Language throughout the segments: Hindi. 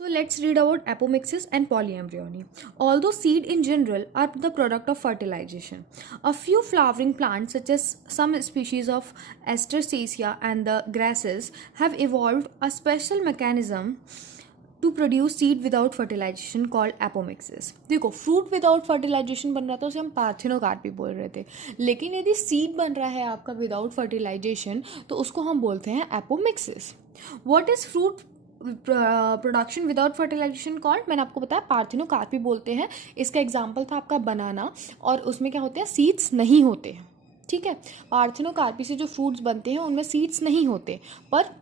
So let's read about apomixis and polyembryony. Although seed in general are the product of fertilization, a few flowering plants such as some species of Asteraceae and the grasses have evolved a special mechanism to produce seed without fertilization called apomixis. देखो फ्रूट विदाउट फर्टिलाइजेशन बन रहा था उसे हम पार्थिनोकार्पी बोल रहे थे, लेकिन यदि सीड बन रहा है आपका विदाउट फर्टिलाइजेशन तो उसको हम बोलते हैं apomixis. What is fruit production without fertilisation called? मैंने आपको बताया पार्थिनोकार्पी बोलते हैं. इसका एग्जाम्पल था आपका बनाना, और उसमें क्या होते हैं, सीड्स नहीं होते. ठीक है, पार्थिनोकार्पी से जो फ्रूट्स बनते हैं उनमें सीड्स नहीं होते, पर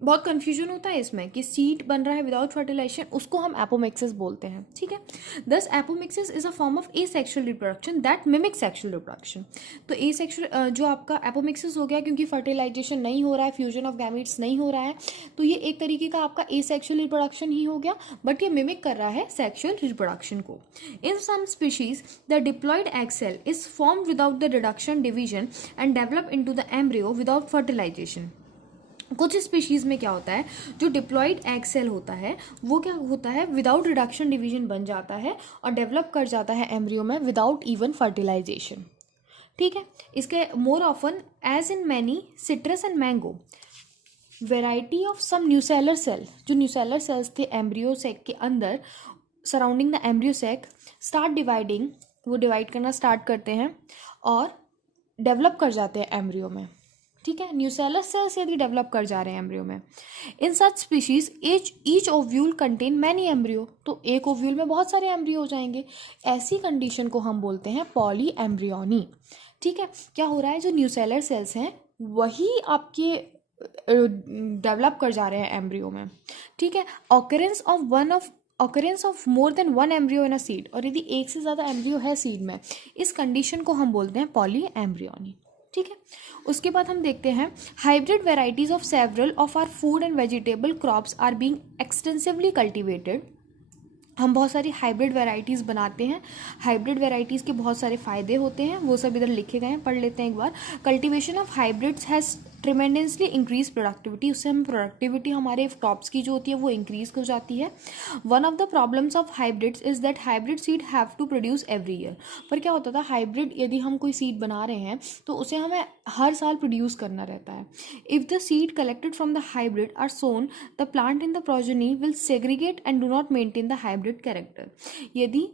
बहुत कंफ्यूजन होता है इसमें कि सीड बन रहा है विदाउट फर्टिलाइजेशन, उसको हम एपोमिक्सिस बोलते हैं. ठीक है, दस apomixis is a form of asexual reproduction that mimic sexual reproduction. तो एसेक्सुअल जो आपका एपोमिक्सिस हो गया क्योंकि फर्टिलाइजेशन नहीं हो रहा है, फ्यूजन ऑफ गैमीट्स नहीं हो रहा है, तो ये एक तरीके का आपका एसेक्सुअल रिप्रोडक्शन ही हो गया, बट ये मिमिक कर रहा है सेक्सुअल रिप्रोडक्शन को. In some species the diploid egg cell is formed without the reduction division and develop into the embryo without fertilization. कुछ स्पीशीज में क्या होता है, जो डिप्लॉयड एग सेल होता है वो क्या होता है, विदाउट रिडक्शन डिवीजन बन जाता है और डेवलप कर जाता है एम्ब्रियो में विदाउट इवन फर्टिलाइजेशन. ठीक है, इसके more often as in many citrus and mango variety of some nucellar cell, जो न्यूसेलर सेल्स थे एम्ब्रियो सेक के अंदर surrounding the embryo sac, start dividing, वो डिवाइड करना स्टार्ट करते हैं और डेवलप कर जाते हैं एम्ब्रियो में. ठीक है, न्यूसेलर सेल्स यदि डेवलप कर जा रहे हैं एम्ब्रियो में. In such species each ovule contain many embryo, तो एक ओव्यूल में बहुत सारे एम्ब्रियो हो जाएंगे. ऐसी कंडीशन को हम बोलते हैं पॉली एम्ब्रियोनी. ठीक है, क्या हो रहा है, जो न्यूसेलर सेल्स हैं वही आपके डेवलप कर जा रहे हैं एम्ब्रियो में. ठीक है, occurrence of more than one embryo in a seed, और यदि एक से ज़्यादा एम्ब्रियो है सीड में, इस कंडीशन को हम बोलते हैं पॉली एम्ब्रियोनी. ठीक है, उसके बाद हम देखते हैं hybrid varieties of several of our food and vegetable crops are being extensively cultivated. हम बहुत सारी हाइब्रिड वेराइटीज़ बनाते हैं. हाइब्रिड वेराइटीज़ के बहुत सारे फ़ायदे होते हैं, वो सब इधर लिखे गए हैं, पढ़ लेते हैं एक बार. Cultivation of hybrids has tremendously increase productivity, उससे हम प्रोडक्टिविटी हमारे क्रॉप्स की जो होती है वो इंक्रीज हो जाती है. One of the problems of hybrids is that hybrid seed have to produce every year. पर क्या होता था, हाइब्रिड यदि हम कोई सीड बना रहे हैं तो उसे हमें हर साल प्रोड्यूस करना रहता है. If the seed collected from the hybrid are sown, the plant in the progeny will segregate and do not maintain the hybrid character. यदि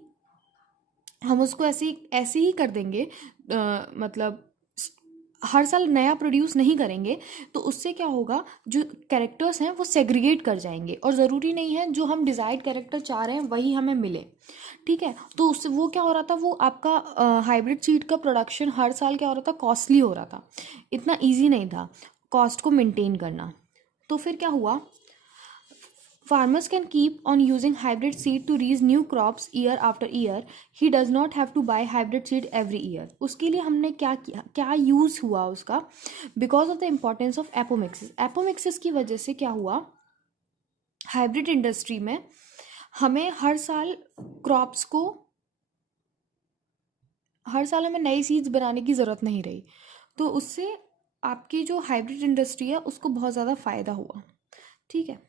हम उसको ऐसे ही कर देंगे, मतलब हर साल नया प्रोड्यूस नहीं करेंगे, तो उससे क्या होगा, जो कैरेक्टर्स हैं वो सेग्रीगेट कर जाएंगे, और ज़रूरी नहीं है जो हम डिज़ायर्ड कैरेक्टर चाह रहे हैं वही हमें मिले. ठीक है, तो उससे वो क्या हो रहा था, वो आपका हाइब्रिड सीड का प्रोडक्शन हर साल क्या हो रहा था, कॉस्टली हो रहा था. इतना ईजी नहीं था कॉस्ट को मेंटेन करना. तो फिर क्या हुआ, farmers can keep on using hybrid seed to raise new crops year after year. He does not have to buy hybrid seed every year. उसके लिए हमने क्या किया, क्या यूज़ हुआ उसका, because of the importance of apomixis. Apomixis की वजह से क्या हुआ, हाइब्रिड इंडस्ट्री में हमें हर साल क्रॉप्स को, हर साल हमें नई सीड्स बनाने की ज़रूरत नहीं रही, तो उससे आपकी जो हाइब्रिड इंडस्ट्री है उसको बहुत ज़्यादा फ़ायदा हुआ. ठीक है.